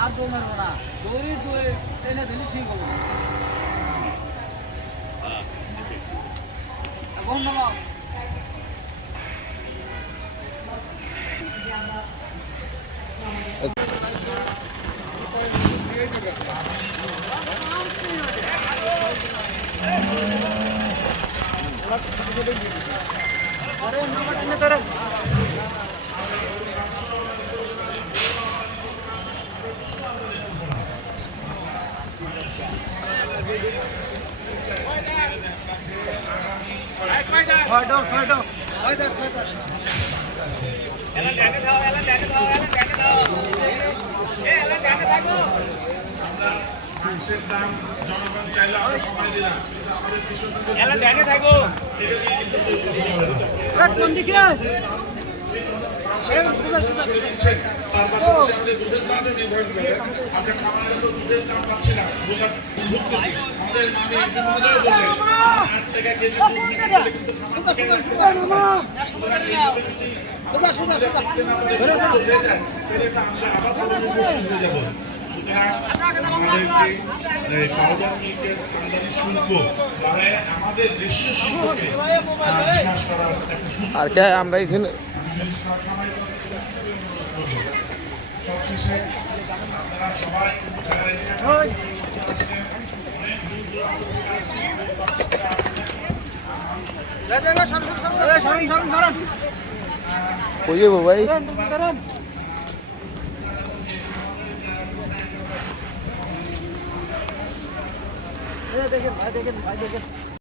আর দৌড় মারবো না দৌড়ি তুই টেনে দিলি ঠিক হবে। এখন নামাও মাংসের দাম জনগণ চাইলে আরও কমাই দিলাম আমাদের কৃষকদের তার পাশাপাশি আমাদের দুধের দামও নির্ধারণ করেছে আমরা খামারের উপর দুধের দাম পাচ্ছি না বোঝা- ভুগতেছি আমাদের মানে মহোদয় বললেন আট টাকা কেজি দুধ হয়ে হয়ে মানে আর কে আমরা সবশেষে আপনারা সবাই। কই যাব ভাই দেখেন ভাই দেখেন ভাই দেখেন